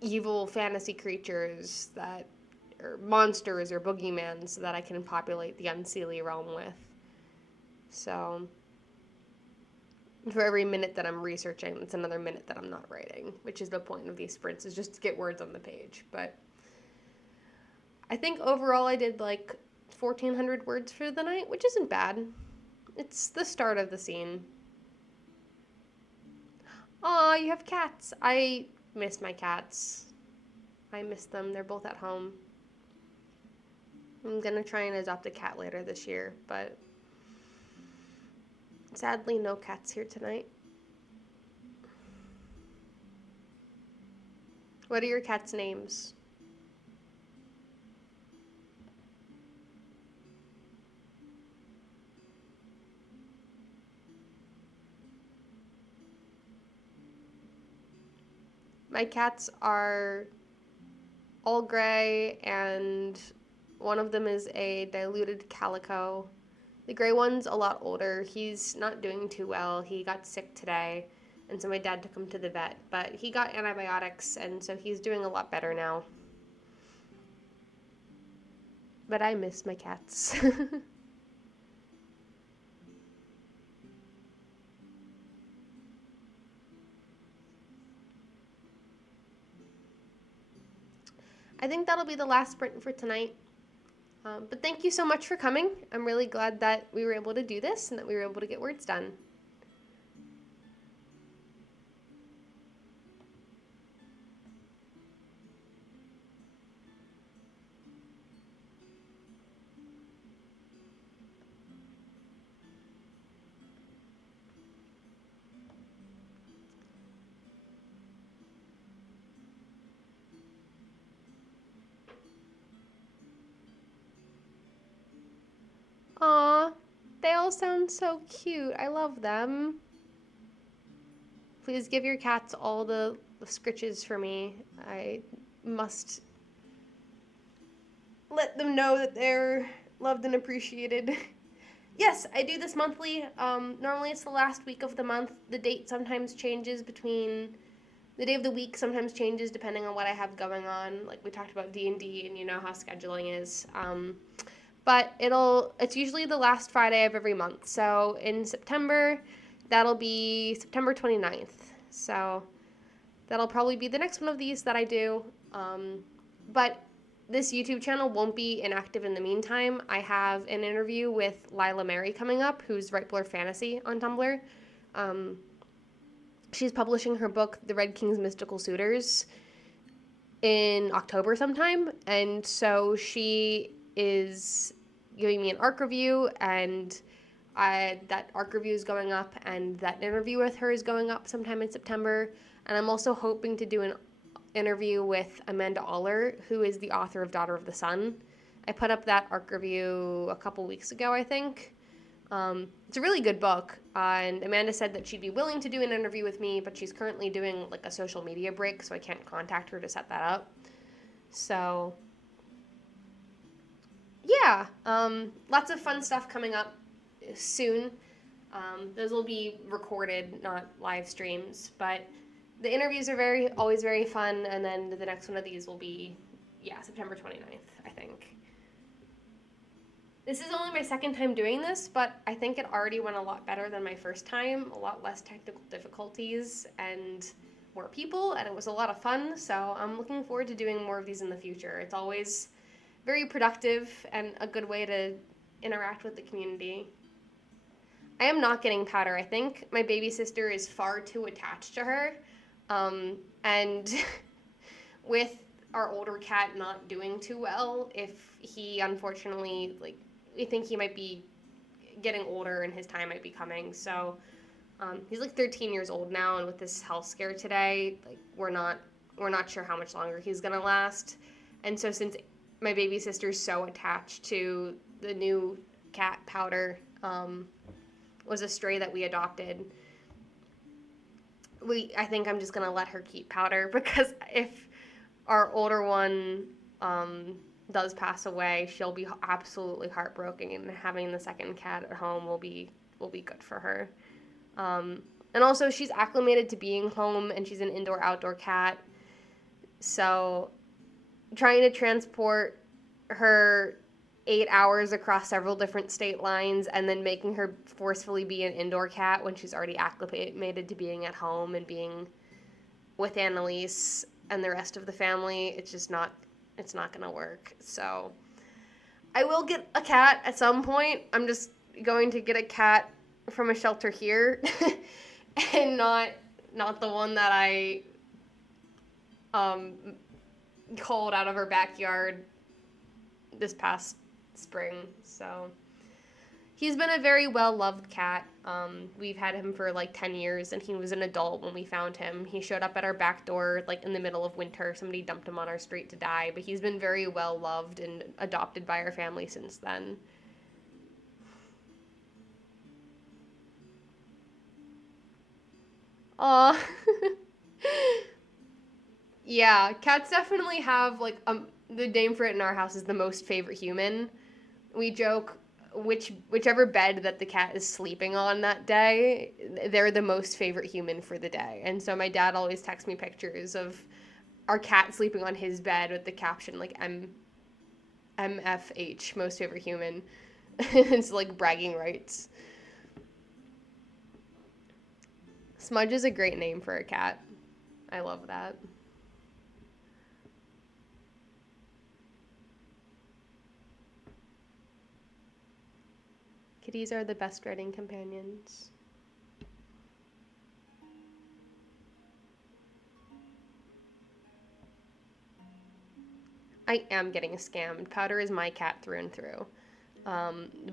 evil fantasy creatures that or monsters or boogeymans so that I can populate the Unseelie realm with. So for every minute that I'm researching, it's another minute that I'm not writing, which is the point of these sprints, is just to get words on the page. But I think overall I did like 1,400 words for the night, which isn't bad. It's the start of the scene. Aw, you have cats. I miss my cats. I miss them. They're both at home. I'm gonna try and adopt a cat later this year, but sadly no cats here tonight. What are your cats' names? My cats are all gray, and one of them is a diluted calico. The gray one's a lot older. He's not doing too well. He got sick today, and so my dad took him to the vet, but he got antibiotics, and so he's doing a lot better now. But I miss my cats. I think that'll be the last sprint for tonight. But thank you so much for coming. I'm really glad that we were able to do this and that we were able to get words done. Aw, they all sound so cute. I love them. Please give your cats all the scritches for me. I must let them know that they're loved and appreciated. Yes, I do this monthly. Normally it's the last week of the month. The date sometimes changes between the day of the week, sometimes changes depending on what I have going on. Like we talked about D&D, and you know how scheduling is. But it's usually the last Friday of every month. So in September, that'll be September 29th. So that'll probably be the next one of these that I do. But this YouTube channel won't be inactive in the meantime. I have an interview with Lila Mary coming up, who's Right Blur Fantasy on Tumblr. She's publishing her book, The Red King's Mystical Suitors, in October sometime. And so she is giving me an arc review, and that arc review is going up, and that interview with her is going up sometime in September. And I'm also hoping to do an interview with Amanda Aller, who is the author of Daughter of the Sun. I put up that arc review a couple weeks ago, I think. It's a really good book, and Amanda said that she'd be willing to do an interview with me, but she's currently doing like a social media break, so I can't contact her to set that up. So yeah, lots of fun stuff coming up soon. Those will be recorded, not live streams, but the interviews are always very fun, and then the next one of these will be, September 29th, I think. This is only my second time doing this, but I think it already went a lot better than my first time, a lot less technical difficulties, and more people, and it was a lot of fun, so I'm looking forward to doing more of these in the future. It's always very productive and a good way to interact with the community. I am not getting Powder. I think my baby sister is far too attached to her. And with our older cat not doing too well, if he unfortunately, like, we think he might be getting older and his time might be coming. So he's like 13 years old now, and with this health scare today, like, we're not sure how much longer he's gonna last. And so since my baby sister's so attached to the new cat Powder, was a stray that we adopted, I think I'm just gonna let her keep Powder, because if our older one does pass away, she'll be absolutely heartbroken, and having the second cat at home will be good for her. And also, she's acclimated to being home, and she's an indoor-outdoor cat, so trying to transport her 8 hours across several different state lines and then making her forcefully be an indoor cat when she's already acclimated to being at home and being with Annalise and the rest of the family, it's not going to work. So I will get a cat at some point. I'm just going to get a cat from a shelter here and not the one that I called out of her backyard this past spring. So he's been a very well-loved cat. We've had him for like 10 years, and he was an adult when we found him. He showed up at our back door like in the middle of winter. Somebody dumped him on our street to die, but he's been very well-loved and adopted by our family since then. Aw. Yeah, cats definitely have, like, the name for it in our house is the most favorite human. We joke whichever bed that the cat is sleeping on that day, they're the most favorite human for the day. And so my dad always texts me pictures of our cat sleeping on his bed with the caption, like, MFH, most favorite human. It's like bragging rights. Smudge is a great name for a cat. I love that. Kitties are the best riding companions. I am getting scammed. Powder is my cat through and through.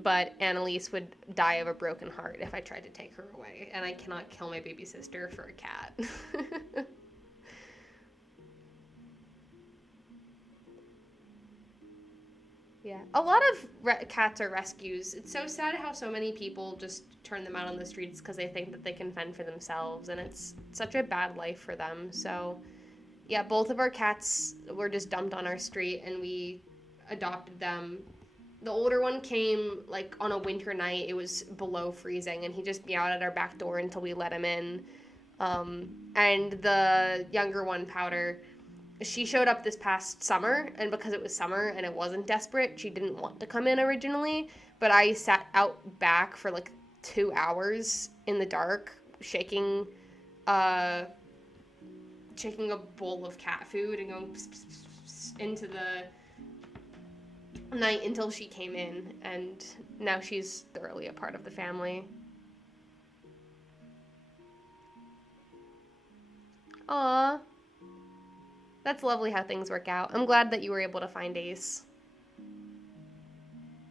But Annalise would die of a broken heart if I tried to take her away, and I cannot kill my baby sister for a cat. Yeah, a lot of cats are rescues. It's so sad how so many people just turn them out on the streets because they think that they can fend for themselves, and it's such a bad life for them. So, yeah, both of our cats were just dumped on our street, and we adopted them. The older one came, like, on a winter night. It was below freezing, and he just meowed at our back door until we let him in. And the younger one, Powder, she showed up this past summer, and because it was summer and it wasn't desperate, she didn't want to come in originally, but I sat out back for like 2 hours in the dark, shaking a bowl of cat food and going pss, pss, pss, pss, into the night until she came in, and now she's thoroughly a part of the family. Aww. That's lovely how things work out. I'm glad that you were able to find Ace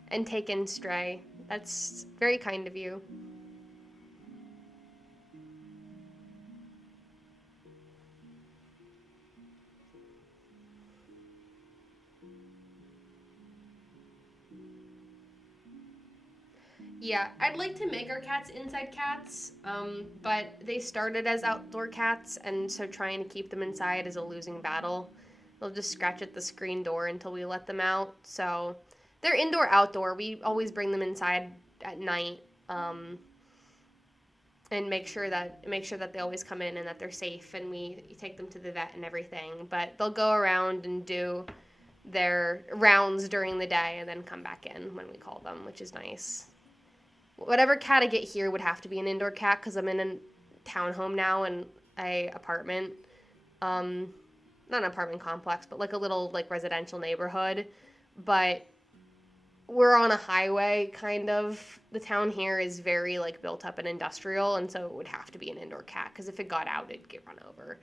and take in Stray. That's very kind of you. Yeah, I'd like to make our cats inside cats, but they started as outdoor cats, and so trying to keep them inside is a losing battle. They'll just scratch at the screen door until we let them out. So they're indoor-outdoor. We always bring them inside at night, and make sure that they always come in and that they're safe, and we take them to the vet and everything. But they'll go around and do their rounds during the day and then come back in when we call them, which is nice. Whatever cat I get here would have to be an indoor cat because I'm in a townhome now and a apartment. Not an apartment complex, but like a little like residential neighborhood. but we're on a highway, kind of. The town here is very, like, built up and industrial, and so it would have to be an indoor cat, because if it got out, it'd get run over.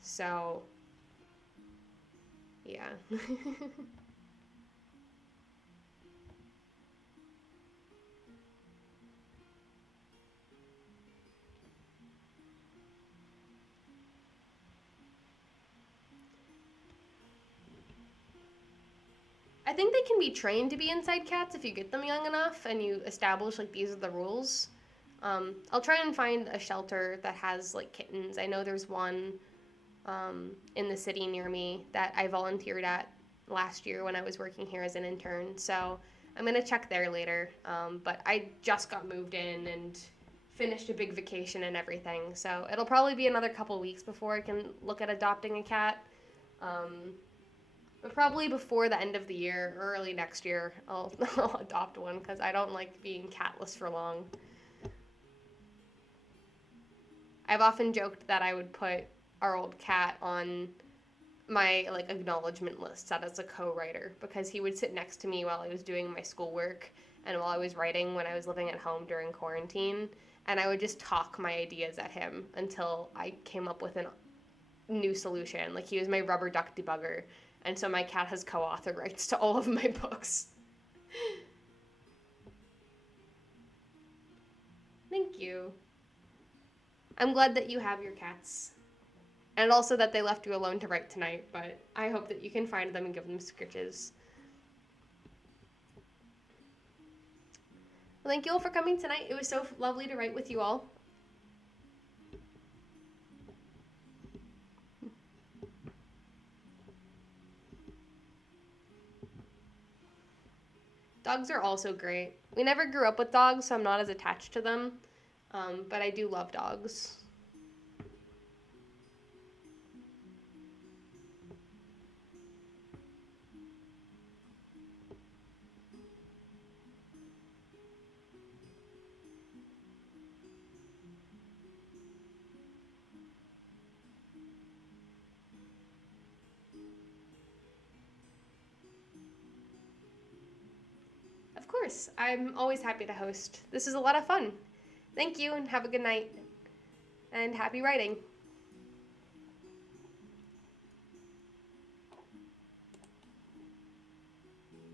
So, yeah. I think they can be trained to be inside cats if you get them young enough and you establish, like, these are the rules. I'll try and find a shelter that has, like, kittens. I know there's one in the city near me that I volunteered at last year when I was working here as an intern. So I'm going to check there later. But I just got moved in and finished a big vacation and everything. So it'll probably be another couple weeks before I can look at adopting a cat. But probably before the end of the year, or early next year, I'll adopt one because I don't like being catless for long. I've often joked that I would put our old cat on my, like, acknowledgement list set as a co-writer, because he would sit next to me while I was doing my schoolwork and while I was writing when I was living at home during quarantine, and I would just talk my ideas at him until I came up with a new solution. Like, he was my rubber duck debugger, and so my cat has co-author rights to all of my books. Thank you. I'm glad that you have your cats. And also that they left you alone to write tonight, but I hope that you can find them and give them scritches. Well, thank you all for coming tonight. It was so lovely to write with you all. Dogs are also great. We never grew up with dogs, so I'm not as attached to them, but I do love dogs. Of course, I'm always happy to host. This is a lot of fun. Thank you, and have a good night. And happy writing.